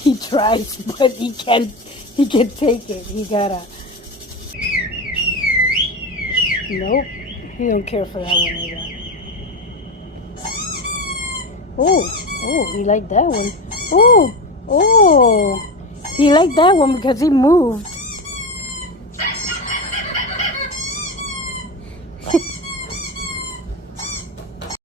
He tries, but he can't take it. He gotta. Nope. He don't care for that one either. Oh, he liked that one. Oh, he liked that one because he moved.